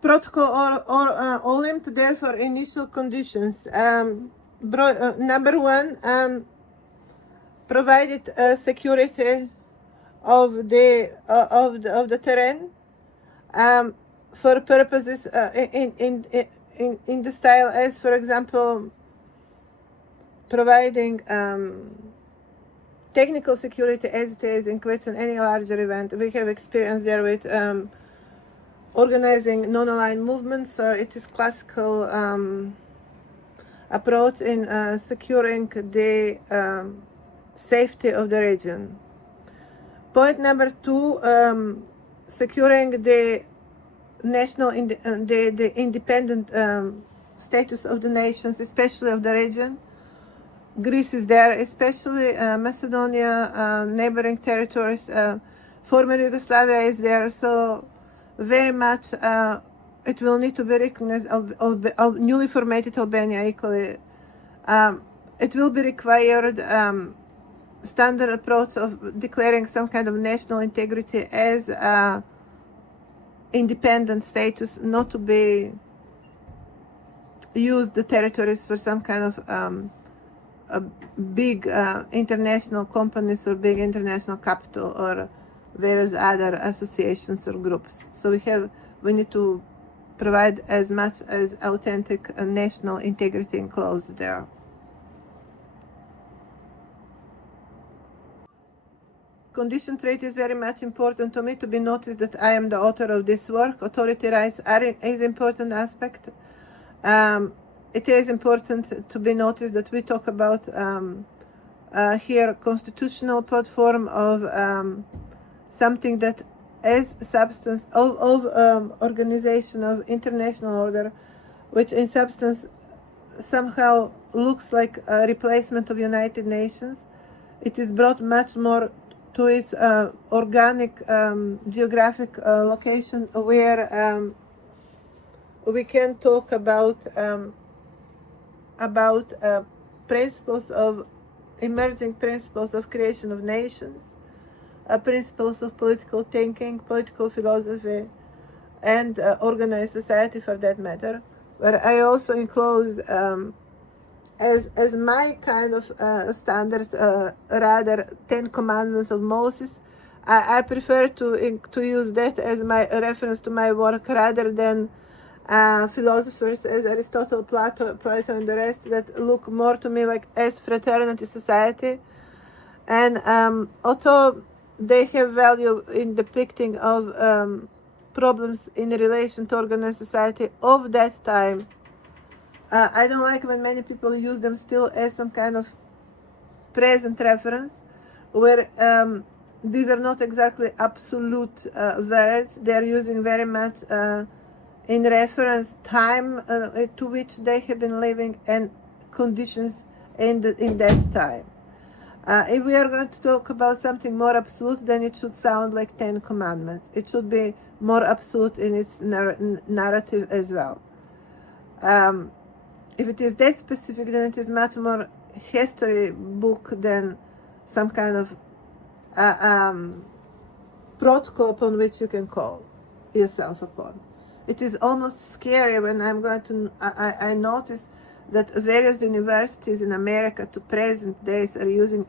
protocol or Olymp, therefore initial conditions. Number one, provided security of the terrain for purposes in the style as, for example, providing technical security as it is in question any larger event. We have experience there with organizing non-aligned movements, so it is classical approach in securing the safety of the region. Point number two, securing the national the independent status of the nations, especially of the region. Greece is there, especially Macedonia, neighboring territories, former Yugoslavia is there, so very much it will need to be recognized, newly formatted Albania equally. It will be required standard approach of declaring some kind of national integrity as independent status, not to be used the territories for some kind of big international companies or big international capital or various other associations or groups. So we need to provide as much as authentic national integrity enclosed there. Condition trait is very much important to me to be noticed that I am the author of this work. Authority rights is important aspect. It is important to be noticed that we talk about here constitutional platform of something that as substance of organization of international order, which in substance somehow looks like a replacement of United Nations. It is brought much more to its organic geographic location where we can talk about principles of emerging principles of creation of nations, principles of political thinking, political philosophy, and organized society for that matter, where I also enclose as my kind of standard rather 10 Commandments of Moses. I prefer to use that as my reference to my work rather than philosophers as Aristotle, Plato, and the rest that look more to me like as fraternity society. And although they have value in depicting of problems in relation to organized society of that time, I don't like when many people use them still as some kind of present reference, where these are not exactly absolute words. They are using very much in reference time to which they have been living and conditions in that time. If we are going to talk about something more absolute, then it should sound like 10 Commandments. It should be more absolute in its narrative as well. If it is that specific, then it is much more history book than some kind of protocol upon which you can call yourself upon. It is almost scary when I'm going to, I notice that various universities in America to present days are using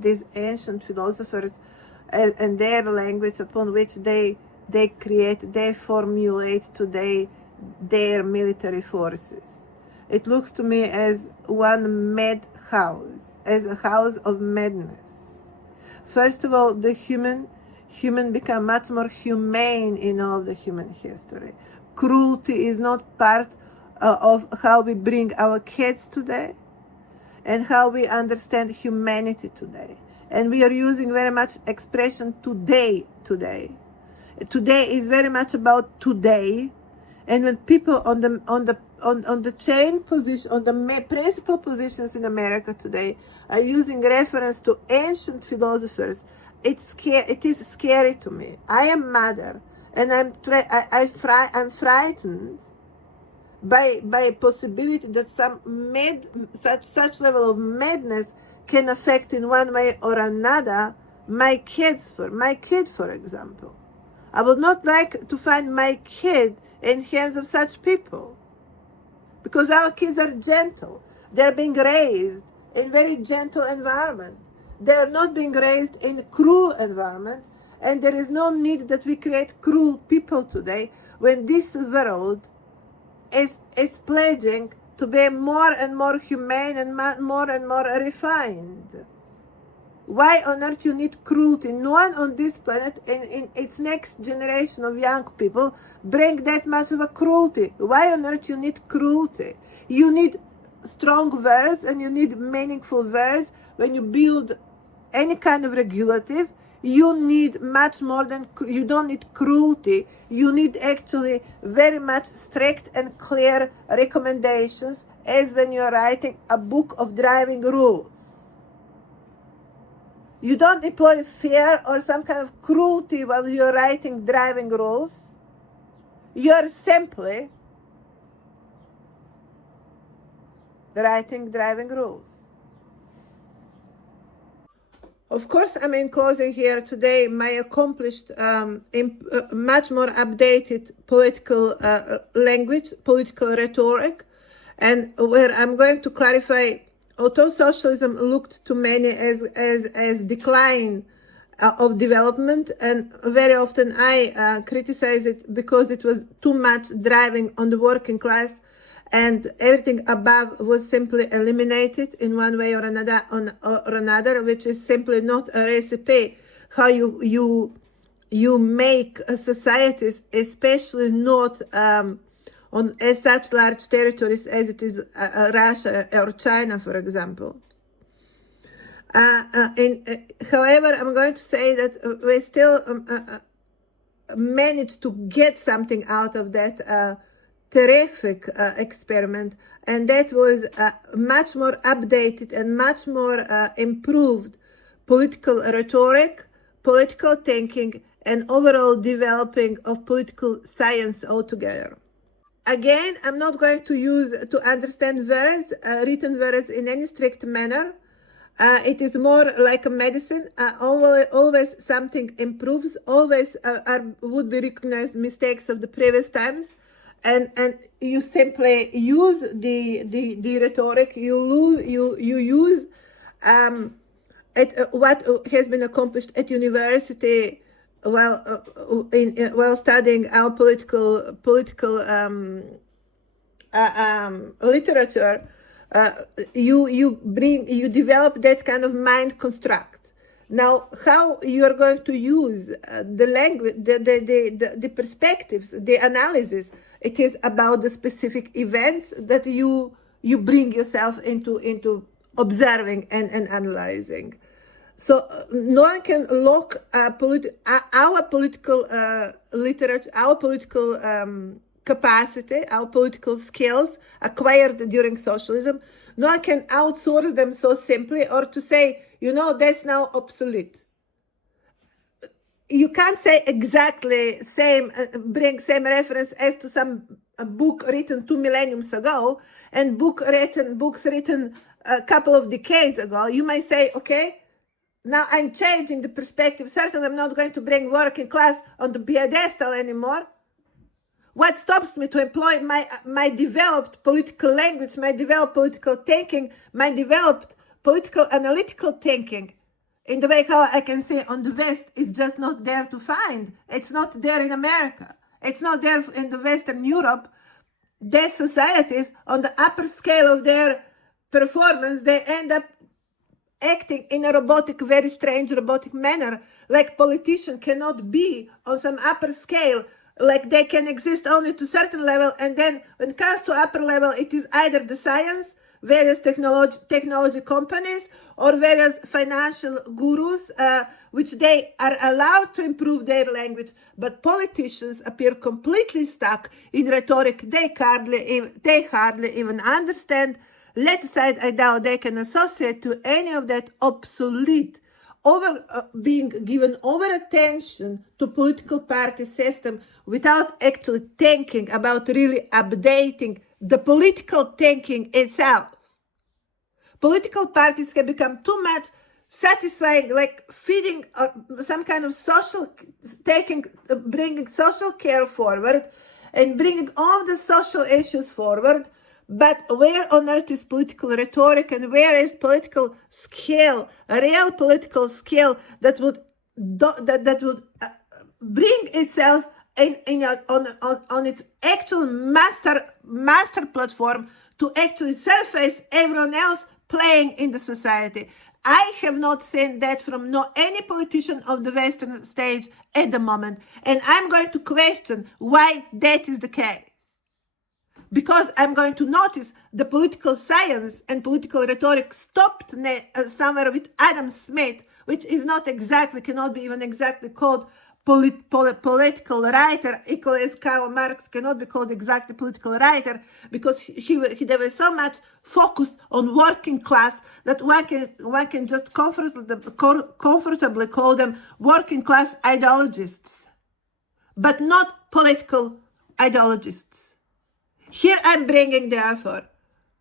these ancient philosophers and their language upon which they formulate today their military forces. It looks to me as one mad house, as a house of madness. First of all, the human become much more humane in all the human history. Cruelty is not part of how we bring our kids today and how we understand humanity today. And we are using very much expression today. Today is very much about today. And when people on the chain position, on the principal positions in America today are using reference to ancient philosophers, it is scary to me. I am mother, and I'm frightened by possibility that such level of madness can affect in one way or another my kid, for example. I would not like to find my kid in hands of such people. Because our kids are gentle. They're being raised in very gentle environment. They're not being raised in a cruel environment. And there is no need that we create cruel people today when this world is pledging to be more and more humane and more refined. Why on earth you need cruelty? No one on this planet in its next generation of young people bring that much of a cruelty. Why on earth you need cruelty? You need strong words and you need meaningful words when you build any kind of regulative. You need much more than, you don't need cruelty. You need actually very much strict and clear recommendations as when you're writing a book of driving rules. You don't employ fear or some kind of cruelty while you're writing driving rules. You're simply writing driving rules. Of course, I'm enclosing here today my accomplished, much more updated political language, political rhetoric, and where I'm going to clarify, although socialism looked to many as decline of development, and very often I criticize it because it was too much driving on the working class, and everything above was simply eliminated in one way or another, which is simply not a recipe how you make societies, especially not on as such large territories as it is Russia or China, for example. However, I'm going to say that we still managed to get something out of that terrific experiment, and that was much more updated and much more improved political rhetoric, political thinking, and overall developing of political science altogether. Again, I'm not going to use to understand words, written words in any strict manner. It is more like a medicine. Always something improves. Always would be recognized mistakes of the previous times. And you simply use the rhetoric. You use what has been accomplished at university while studying our political literature. You develop that kind of mind construct. Now, how you are going to use the language, the perspectives, the analysis, it is about the specific events that you bring yourself into observing and analyzing. So no one can lock our political literature, our political capacity, our political skills acquired during socialism. No one can outsource them so simply, or to say, that's now obsolete. You can't say exactly bring same reference as to some book written 2 millenniums ago and books written a couple of decades ago. You might say, okay, now I'm changing the perspective. Certainly I'm not going to bring working class on the pedestal anymore. What stops me to employ my developed political language, my developed political thinking, my developed political analytical thinking, in the way how I can say on the West, is just not there to find. It's not there in America. It's not there in the Western Europe. Their societies, on the upper scale of their performance, they end up acting in a very strange robotic manner, like politicians cannot be on some upper scale, like they can exist only to a certain level, and then when it comes to upper level, it is either the science, various technology companies, or various financial gurus, which they are allowed to improve their language, but politicians appear completely stuck in rhetoric they hardly even understand. Let aside, I doubt they can associate to any of that obsolete, being given over attention to political party system without actually thinking about really updating the political thinking itself. Political parties have become too much satisfying, like feeding some kind of social, bringing social care forward, and bringing all the social issues forward. But where on earth is political rhetoric, and where is political skill, a real political skill that would bring itself on its actual master platform to actually surface everyone else playing in the society? I have not seen that from any politician of the Western stage at the moment, and I'm going to question why that is the case. Because I'm going to notice the political science and political rhetoric stopped somewhere with Adam Smith, which is not exactly, cannot be even exactly called political writer, equally as Karl Marx cannot be called exactly political writer, because they were so much focused on working class that one can just comfortably call them working class ideologists, but not political ideologists. Here I'm bringing, therefore,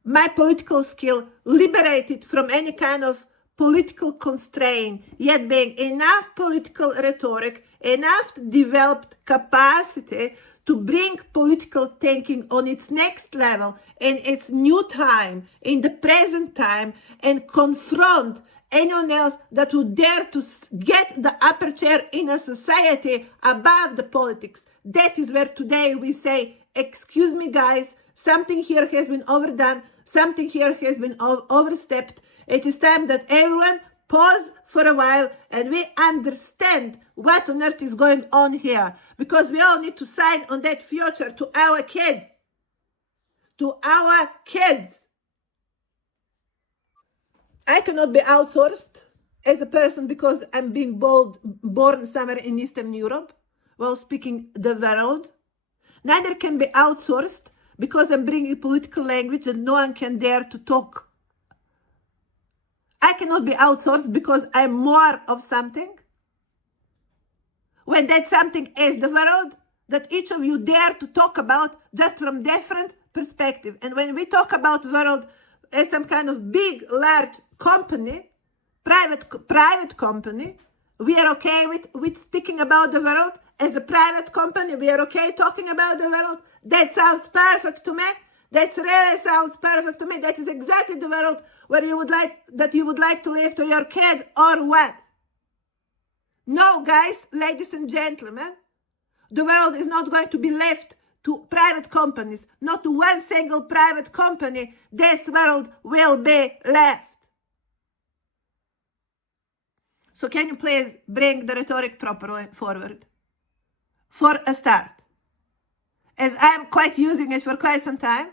my political skill liberated from any kind of political constraint, yet being enough political rhetoric, enough developed capacity to bring political thinking on its next level, in its new time, in the present time, and confront anyone else that would dare to get the upper chair in a society above the politics. That is where today we say, excuse me guys, something here has been overdone, something here has been overstepped. It is time that everyone pause for a while and we understand what on earth is going on here, because we all need to sign on that future to our kids. To our kids. I cannot be outsourced as a person because I'm being born somewhere in Eastern Europe while speaking the world. Neither can be outsourced because I'm bringing political language that no one can dare to talk. I cannot be outsourced because I'm more of something, when that something is the world that each of you dare to talk about just from different perspective. And when we talk about world as some kind of big, large company, private company, we are okay with speaking about the world as a private company. We are okay talking about the world. That sounds perfect to me. That really sounds perfect to me. That is exactly the world where you would like to live to your kid, or what? No, guys, ladies and gentlemen, the world is not going to be left to private companies, not to one single private company. This world will be left. So can you please bring the rhetoric properly forward? For a start, as I'm quite using it for quite some time,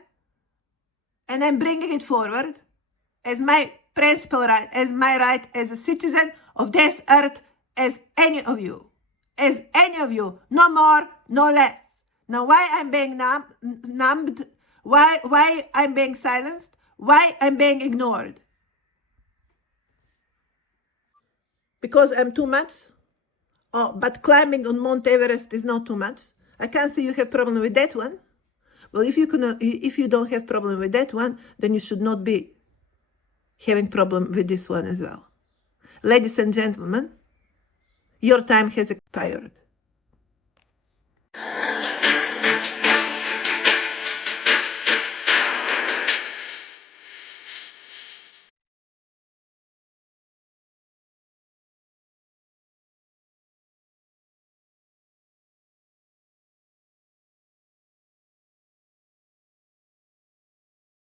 and I'm bringing it forward as my principal right, as my right as a citizen of this earth, as any of you, no more, no less. Now, why I'm being numbed, why I'm being silenced, why I'm being ignored? Because I'm too much? Oh, but climbing on Mount Everest is not too much. I can't see you have problem with that one. Well, if you don't have problem with that one, then you should not be having problem with this one as well. Ladies and gentlemen, your time has expired.